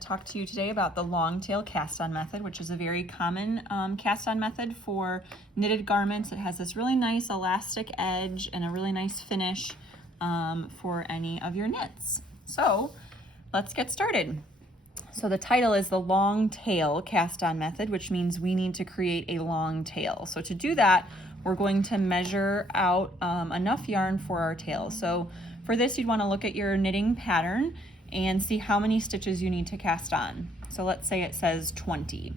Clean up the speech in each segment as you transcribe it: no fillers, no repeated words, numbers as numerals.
to talk to you today about the long tail cast on method, which is a very common cast on method for knitted garments. It has this really nice elastic edge and a really nice finish for any of your knits. So let's get started. So the title is the long tail cast on method, which means we need to create a long tail. So to do that, we're going to measure out enough yarn for our tail. So for this, you'd want to look at your knitting pattern and see how many stitches you need to cast on. So let's say it says 20.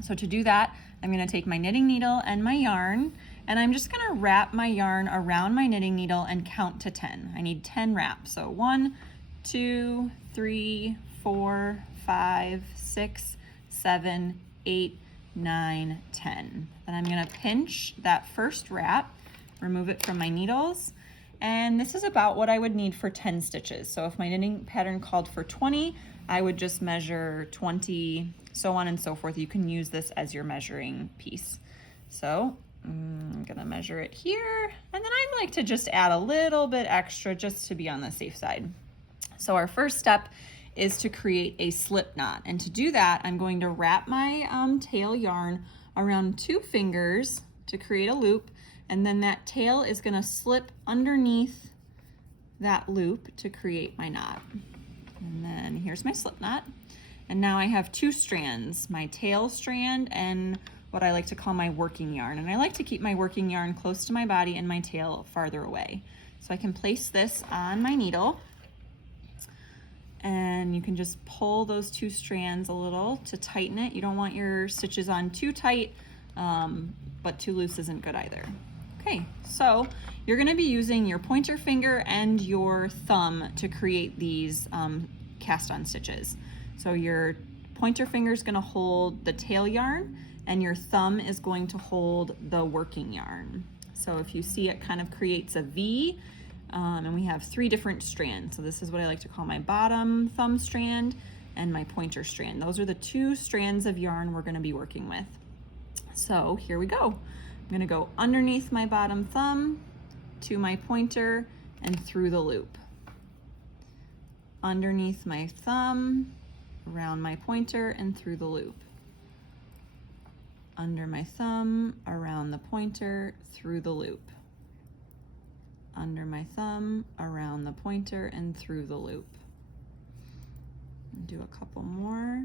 So to do that, I'm going to take my knitting needle and my yarn, and I'm just going to wrap my yarn around my knitting needle and count to 10. I need 10 wraps. So 1, 2, 3, 4, 5, 6, 7, 8, 9, 10. Then I'm going to pinch that first wrap, remove it from my needles, and this is about what I would need for 10 stitches. So if my knitting pattern called for 20, I would just measure 20, so on and so forth. You can use this as your measuring piece. So I'm gonna measure it here, and then I'd like to just add a little bit extra just to be on the safe side. So our first step is to create a slip knot. And to do that, I'm going to wrap my tail yarn around 2 fingers to create a loop, and then that tail is going to slip underneath that loop to create my knot. And then here's my slip knot. And now I have 2 strands, my tail strand and what I like to call my working yarn. And I like to keep my working yarn close to my body and my tail farther away. So I can place this on my needle, and you can just pull those 2 strands a little to tighten it. You don't want your stitches on too tight, but too loose isn't good either. Okay, so you're gonna be using your pointer finger and your thumb to create these cast on stitches. So your pointer finger is gonna hold the tail yarn, and your thumb is going to hold the working yarn. So if you see, it kind of creates a V, and we have 3 different strands. So this is what I like to call my bottom thumb strand and my pointer strand. Those are the 2 strands of yarn we're gonna be working with. So here we go. I'm gonna go underneath my bottom thumb to my pointer and through the loop. Underneath my thumb, around my pointer and through the loop. Under my thumb, around the pointer, through the loop. Under my thumb, around the pointer and through the loop. Do a couple more.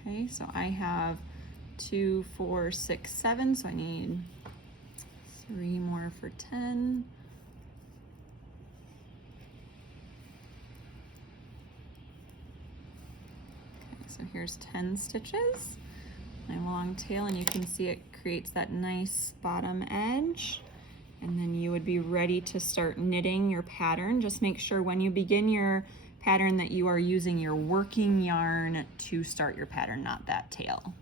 Okay, so I have 2, 4, 6, 7, so I need 3 more for 10. Okay, so here's 10 stitches, my long tail, and you can see it creates that nice bottom edge. And then you would be ready to start knitting your pattern. Just make sure when you begin your pattern that you are using your working yarn to start your pattern, not that tail.